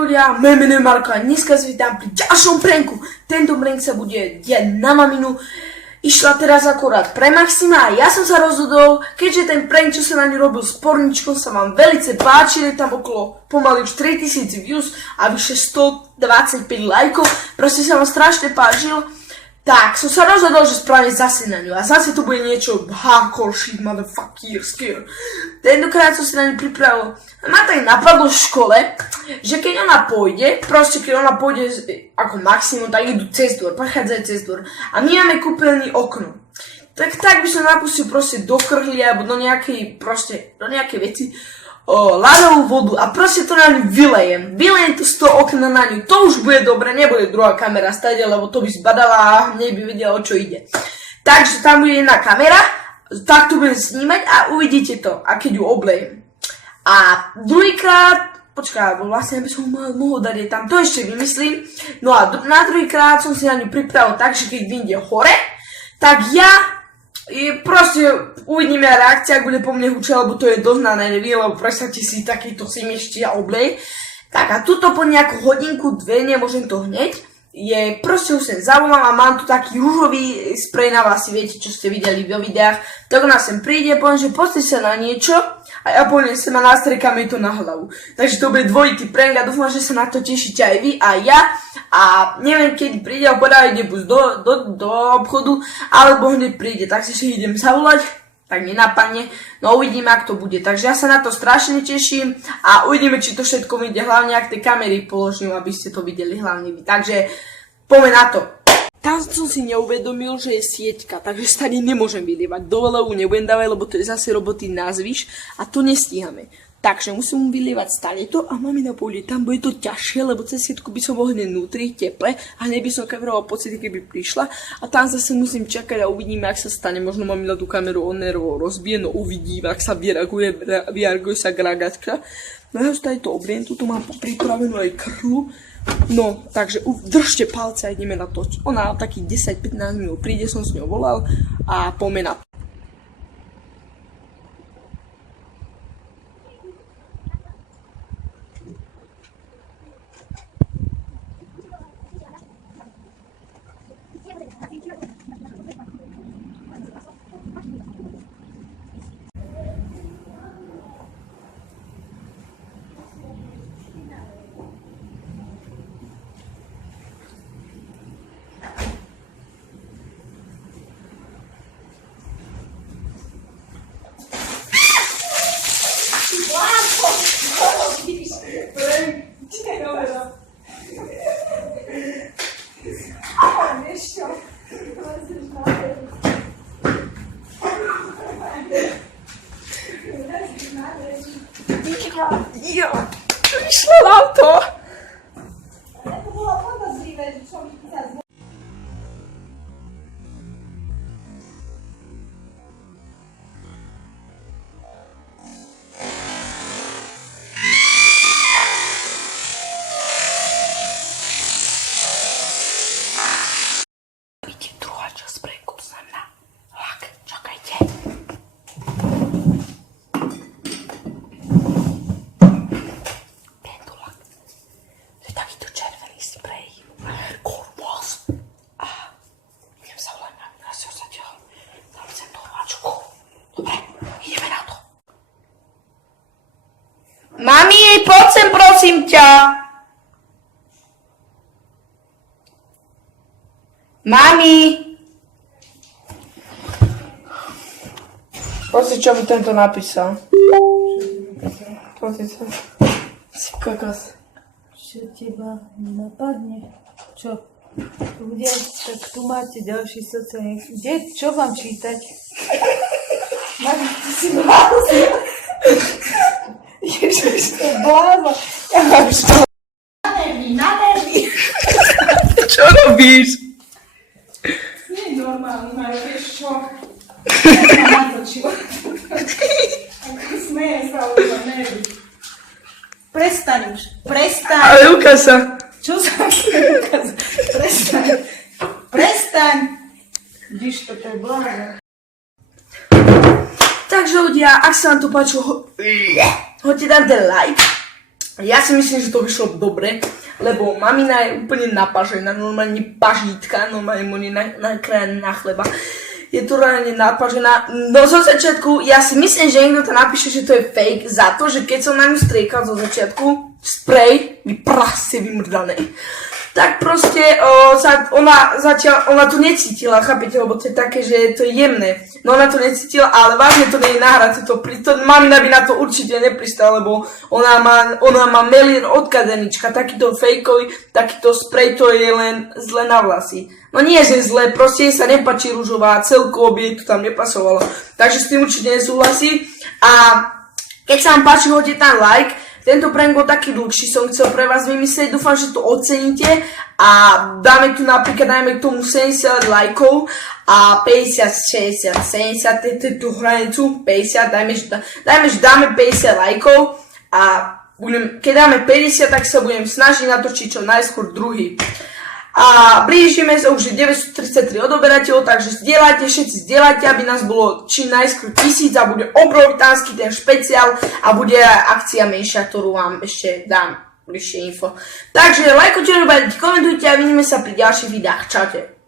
ľudia, moje meno je Marko a dneska sa vítam pri ďalšom pranku. Tento prank sa bude diať na maminu. Išla teraz akorát pre Maxima a ja som sa rozhodol, keďže ten prank, čo sa na ňu robil s porničkou, sa vám velice páčili, tam okolo pomaly už 3000 views a vyše 125 lajkov, proste sa vám strašne páčil. Tak, som sa rozhodol, že spravím zase na ňu a zase to bude niečo hardcore shit, motherfucker, scare. Tentokrát som si na ňu pripravil. Ma tak napadlo v škole, že keď ona pôjde, proste keď ona pôjde ako maximum, tak idú cez dvor, prechádzajú cez dvor. A my máme kúpeľný okno. Tak by som napustil proste do krhly alebo do nejakej veci, ľadovú vodu a proste to na ňu vylejem. Vylejem to z toho okna na ňu. To už bude dobre, nebude druhá kamera stade, lebo to by zbadala a hneď by vedela, o čo ide. Takže tam bude jedna kamera, tak tu budem snímať a uvidíte to, a keď ju oblejem. A druhýkrát, počkaj, vlastne by som mohol dať aj tam, to ešte vymyslím. No a na druhýkrát som si na ňu pripravil tak, že keď vyjde hore, tak ja proste uvidíme reakcia, ak bude po mne hučať, lebo to je dosť na nervy, lebo predstavte si takýto si ešte a oblej. Tak a tuto po nejakú hodinku, dve, nemôžem to hneď, je proste už sem zavolám a mám tu taký ružový sprej na vlasy, viete, čo ste videli vo videách. Tak ona sem príde, poviem, že poďte sa na niečo a ja poviem sa na nástrejkam jej to na hlavu. Takže to bude dvojitý prank a dúfam, že sa na to tešíte aj vy a ja. A neviem, kedy príde, a podľa ide buď do obchodu, alebo hneď príde, tak si idem zavolať, tak mi napadne, no uvidíme, ak to bude. Takže ja sa na to strašne teším a uvidíme, či to všetko vyjde, hlavne ak tie kamery položím, aby ste to videli hlavne vy. Takže poďme na to. Tam som si neuvedomil, že je sieťka, takže stade nemôžem vylievať. Do volevu nebudem dávať, lebo to je zase roboty na zvyš a to nestíhame. Takže musím vylievať stále to a mamina pôjde, tam bude to ťažšie, lebo cez sieťku by som bol hneď vnútri, teple a hneď by som kameroval pocity, keby prišla a tam zase musím čakať a uvidíme, ak sa stane. Možno mamina tú kameru rozbije, no uvidíme, ak sa vyreaguje sa gragačka. No ja už tady to obriem, tu mám pripravenú aj krlu. No, takže držte palce a ideme na to. Ona takých 10-15 minút príde, som s ňou volal a poďme na to. Jo, vyšlo nám to. To bolo podozrivé, že čo mi sa Ide druhá časť pranku, to znamená lak, čakajte. Tento lak, to je takýto červený sprej, kormos. A idem sa volať na mňa, si ho zatiaľ, dám sem tú mačku. Dobre, ideme na to. Mami, poď sem prosím ťa. Mami! Pozri, čo by tento napísal. Pozri sa. Si kokos. Čo teba napadne? Čo? Ľudia, tak tu máte ďalší sociálny... Kde? Čo vám čítať? Mami, ty si blázna. Ježiš, to je blázna. Ja mám čo? Na nervy. Čo robíš? Nie je normálne, ale vieš čo? Ja ma natočila. Ako smeje sa už na nervy. Prestaň už, prestaň. Ale ukáž sa. Čo sa ukázal? Prestaň. Vidíš, to je blázna. Takže ľudia, ak sa vám to páčilo, hoďte tam ten like. Ja si myslím, že to vyšlo dobre, lebo mamina je úplne napažená, normálne pažitka, normálne mu nakrájaná na chleba. Je to reálne napažená. No zo začiatku, ja si myslím, že niekto to napíše, že to je fake za to, že keď som na ňu striekal zo začiatku, sprej mi prasy vymrdané. Tak proste ona to necítila, chápete, lebo to je také, že to je jemné. No ona to necítila, ale vážne to nie je nahraté, to mamina by na to určite nepristala, lebo ona má Melier od kadenička, takýto fejkový, takýto sprej, to je len zle na vlasy. No nie, že zle, proste jej sa nepáči ružová, celkovo by to tam nepasovalo. Takže s tým určite nesúhlasí. A keď sa vám páči, hoďte tam like. Tento prank bol taký dlhší, som chcel pre vás vymyslieť, dúfam, že to oceníte a dáme tu napríklad, dajme k tomu 70 lajkov a 50, 60, 70, tú hranicu, 50, dajme, že dáme 50 lajkov a keď dáme 50, tak sa budem snažiť natočiť čo najskôr druhý. A blížime sa už 933 odoberateľov, takže zdieľajte, všetci zdieľajte, aby nás bolo čím najskôr 1000 a bude obrovitánsky ten špeciál a bude akcia menšia, ktorú vám ešte dám bližšie info. Takže lajkujte, komentujte a vidíme sa pri ďalších videách. Čaute.